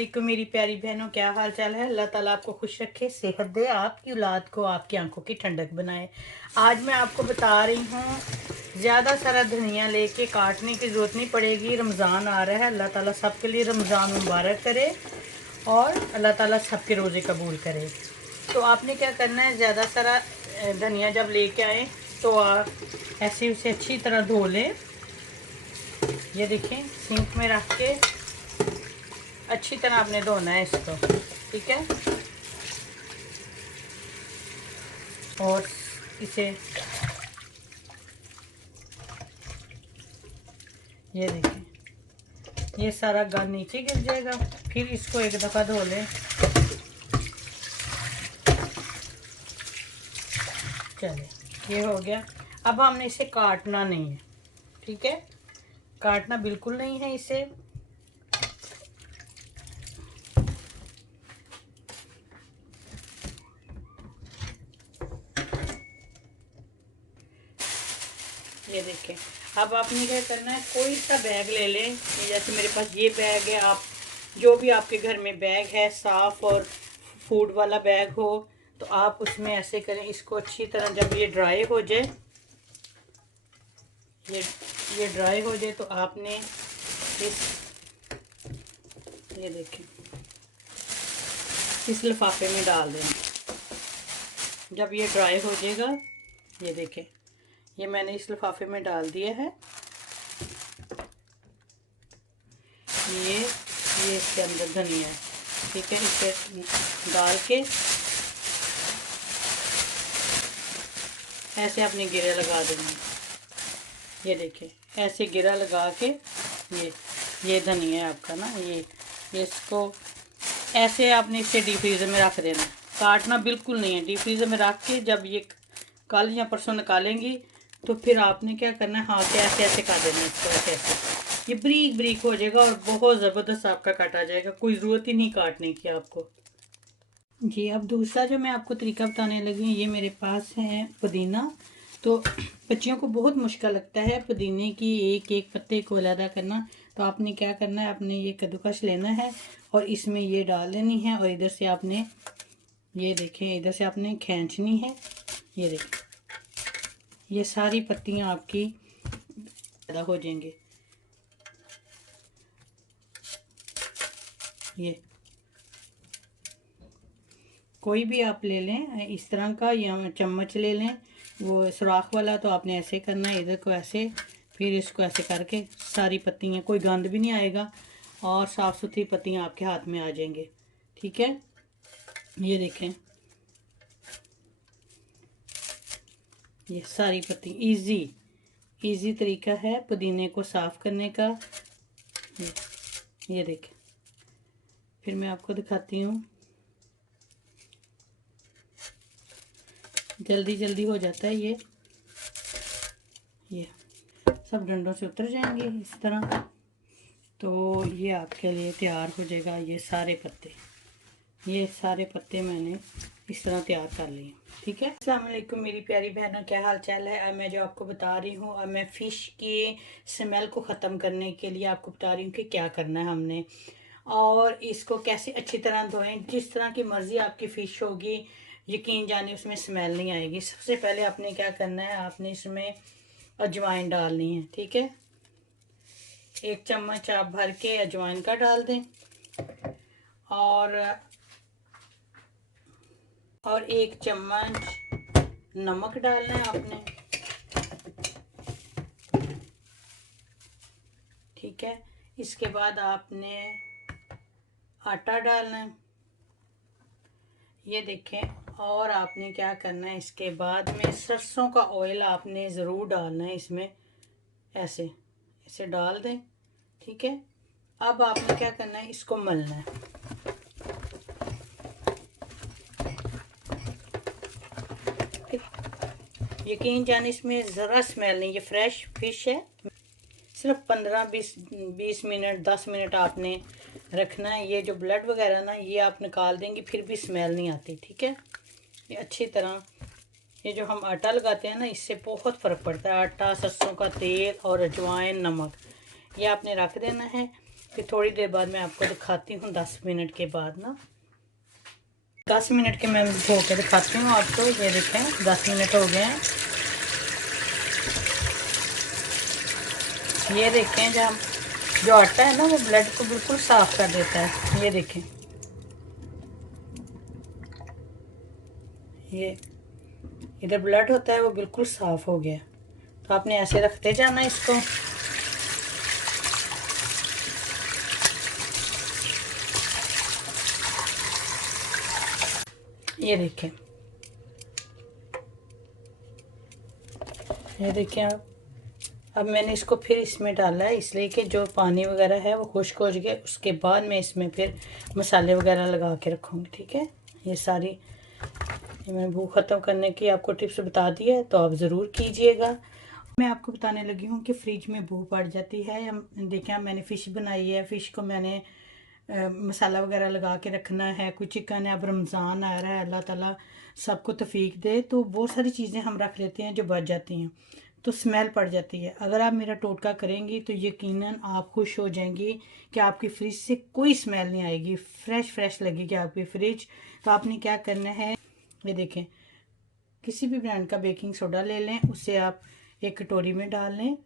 वालेकुम मेरी प्यारी बहनों, क्या हाल चाल है। अल्लाह ताला आपको खुश रखे, सेहत दे, आपकी औलाद को आपकी आंखों की ठंडक बनाए। आज मैं आपको बता रही हूँ, ज़्यादा सारा धनिया लेके काटने की ज़रूरत नहीं पड़ेगी। रमज़ान आ रहा है, अल्लाह ताला सबके लिए रमज़ान मुबारक करे और अल्लाह ताला सबके रोज़े कबूल करे। तो आपने क्या करना है, ज़्यादा सारा धनिया जब लेके आए तो आप ऐसे उसे अच्छी तरह धो लें। ये देखें, सिंक में रख के अच्छी तरह आपने धोना है इसको, ठीक है। और इसे ये देखें, ये सारा गंद नीचे गिर जाएगा। फिर इसको एक दफ़ा धो लें। चले, ये हो गया। अब हमने इसे काटना नहीं है, ठीक है, काटना बिल्कुल नहीं है इसे। ये देखें, अब आपने क्या करना है, कोई सा बैग ले लें। जैसे मेरे पास ये बैग है, आप जो भी आपके घर में बैग है साफ़ और फूड वाला बैग हो तो आप उसमें ऐसे करें। इसको अच्छी तरह जब ये ड्राई हो जाए, ये ड्राई हो जाए तो आपने ये देखें, इस लिफाफे में डाल देना। जब ये ड्राई हो जाएगा, ये देखें, ये मैंने इस लिफाफे में डाल दिया है। ये इसके अंदर धनिया है, ठीक है। इसे डाल के ऐसे अपने गिरा लगा देना। ये देखिए, ऐसे गिरा लगा के ये धनिया है आपका ना, ये इसको ऐसे आपने इसे डीप फ्रीज़र में रख देना। काटना बिल्कुल नहीं है। डीप फ्रीज़र में रख के जब ये कल या परसों निकालेंगी तो फिर आपने क्या करना है, हाथ से ऐसे ऐसे कर देना इसको, ऐसे ऐसे। ये बारीक बारीक हो जाएगा और बहुत ज़बरदस्त आपका काटा जाएगा। कोई ज़रूरत ही नहीं काटने की आपको। जी, अब दूसरा जो मैं आपको तरीका बताने लगी हूँ, ये मेरे पास है पुदीना। तो बच्चियों को बहुत मुश्किल लगता है पुदीने की एक एक पत्ते को अलग करना। तो आपने क्या करना है, आपने ये कद्दूकस लेना है और इसमें ये डाल लेनी है और इधर से आपने ये देखें, इधर से आपने खींचनी है। ये देखें, ये सारी पत्तियां आपकी पैदा हो जाएंगी। ये कोई भी आप ले लें इस तरह का, या चम्मच ले लें वो सुराख वाला। तो आपने ऐसे करना है, इधर को ऐसे, फिर इसको ऐसे करके सारी पत्तियां, कोई गंद भी नहीं आएगा और साफ़ सुथरी पत्तियां आपके हाथ में आ जाएंगे, ठीक है। ये देखें, ये सारी पत्ती इजी तरीका है पुदीने को साफ़ करने का। ये देखें, फिर मैं आपको दिखाती हूँ। जल्दी जल्दी हो जाता है ये सब डंडों से उतर जाएंगे इस तरह। तो ये आपके लिए तैयार हो जाएगा। ये सारे पत्ते मैंने इस तरह तैयार कर लिए, ठीक है। अस्सलाम वालेकुम मेरी प्यारी बहनों, क्या हाल चाल है। अब मैं जो आपको बता रही हूँ, अब मैं फ़िश की स्मेल को ख़त्म करने के लिए आपको बता रही हूँ कि क्या करना है हमने और इसको कैसे अच्छी तरह धोएं। जिस तरह की मर्ज़ी आपकी फ़िश होगी, यकीन जाने उसमें स्मेल नहीं आएगी। सबसे पहले आपने क्या करना है, आपने इसमें अजवाइन डालनी है, ठीक है। 1 चम्मच आप भर के अजवाइन का डाल दें और 1 चम्मच नमक डालना है आपने, ठीक है। इसके बाद आपने आटा डालना है, ये देखें। और आपने क्या करना है, इसके बाद में सरसों का ऑयल आपने ज़रूर डालना है इसमें, ऐसे डाल दें, ठीक है। अब आपने क्या करना है, इसको मलना है। यकीन जाने इसमें ज़रा स्मेल नहीं, ये फ्रेश फिश है। सिर्फ 15-20 मिनट 10 मिनट आपने रखना है। ये जो ब्लड वगैरह ना, ये आप निकाल देंगे, फिर भी स्मेल नहीं आती, ठीक है। ये अच्छी तरह, ये जो हम आटा लगाते हैं ना, इससे बहुत फ़र्क पड़ता है। आटा, सरसों का तेल और अजवाइन, नमक, ये आपने रख देना है। फिर थोड़ी देर बाद मैं आपको दिखाती हूँ 10 मिनट के बाद ना। 10 मिनट के मैं धो के दिखाती हूँ आपको। ये देखें 10 मिनट हो गए हैं। ये देखें जो आटा है ना वो ब्लड को बिल्कुल साफ़ कर देता है। ये देखें, ये इधर ब्लड होता है वो बिल्कुल साफ़ हो गया। तो आपने ऐसे रखते जाना इसको। ये देखें, ये देखें आप। अब मैंने इसको फिर इसमें डाला है इसलिए कि जो पानी वगैरह है वो खुश्क हो जाए। उसके बाद मैं इसमें फिर मसाले वगैरह लगा के रखूँगी। ठीक है, ये सारी ये मैंने भूख ख़त्म करने की आपको टिप्स बता दी है, तो आप ज़रूर कीजिएगा। मैं आपको बताने लगी हूँ कि फ्रिज में भूख पड़ जाती है। हम देखें, मैंने फ़िश बनाई है। फ़िश को मैंने मसाला वगैरह लगा के रखना है। कुछ चिकन है, अब रमज़ान आ रहा है, अल्लाह ताला सबको तौफीक दे, तो बहुत सारी चीज़ें हम रख लेते हैं जो बच जाती हैं, तो स्मेल पड़ जाती है। अगर आप मेरा टोटका करेंगी तो यकीनन आप खुश हो जाएंगी कि आपकी फ्रिज से कोई स्मेल नहीं आएगी, फ्रेश लगेगी आपकी फ्रिज। तो आपने क्या करना है, ये देखें, किसी भी ब्रांड का बेकिंग सोडा ले लें, उसे आप एक कटोरी में डाल लें,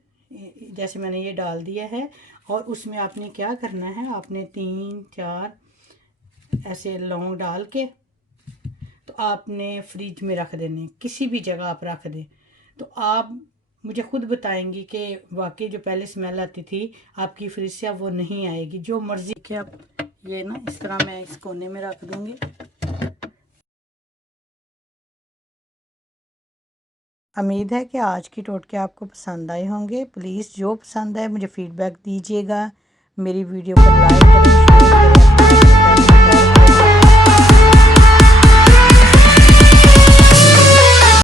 जैसे मैंने ये डाल दिया है। और उसमें आपने क्या करना है, आपने 3-4 ऐसे लौंग डाल के तो आपने फ्रिज में रख देने, किसी भी जगह आप रख दें। तो आप मुझे खुद बताएंगी कि वाकई जो पहले स्मेल आती थी आपकी फ्रिज से अब वो नहीं आएगी। जो मर्ज़ी के आप ये ना इस तरह मैं इस कोने में रख दूँगी। उम्मीद है कि आज की टोटके आपको पसंद आए होंगे। प्लीज़ जो पसंद आए मुझे फ़ीडबैक दीजिएगा। मेरी वीडियो को लाइक करें, शेयर